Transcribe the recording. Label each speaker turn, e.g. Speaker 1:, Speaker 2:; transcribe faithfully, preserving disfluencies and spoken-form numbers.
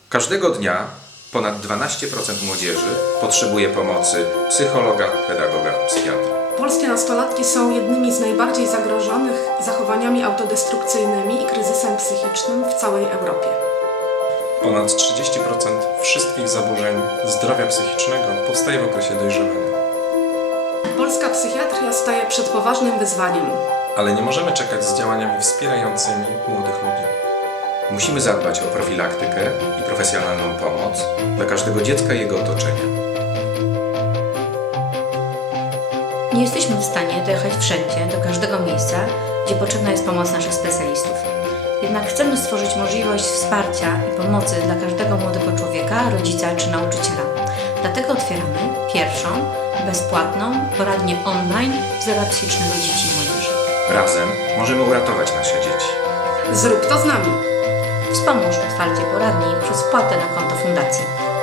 Speaker 1: Każdego dnia ponad dwanaście procent młodzieży potrzebuje pomocy psychologa, pedagoga, psychiatra.
Speaker 2: Polskie nastolatki są jednymi z najbardziej zagrożonych zachowaniami autodestrukcyjnymi i kryzysem psychicznym w całej Europie.
Speaker 3: Ponad trzydzieści procent wszystkich zaburzeń zdrowia psychicznego powstaje w okresie dojrzewania.
Speaker 2: Polska psychiatria staje przed poważnym wyzwaniem.
Speaker 3: Ale nie możemy czekać z działaniami wspierającymi młodych ludzi.
Speaker 1: Musimy zadbać o profilaktykę i profesjonalną pomoc dla każdego dziecka i jego otoczenia.
Speaker 4: Nie jesteśmy w stanie dojechać wszędzie, do każdego miejsca, gdzie potrzebna jest pomoc naszych specjalistów. Jednak chcemy stworzyć możliwość wsparcia i pomocy dla każdego młodego człowieka, rodzica czy nauczyciela. Dlatego otwieramy pierwszą, bezpłatną poradnię online zdrowia psychicznego dzieci i młodzieży.
Speaker 1: Razem możemy uratować nasze dzieci.
Speaker 2: Zrób to z nami!
Speaker 4: Wspomóż otwarcie poradni przez wpłatę na konto fundacji.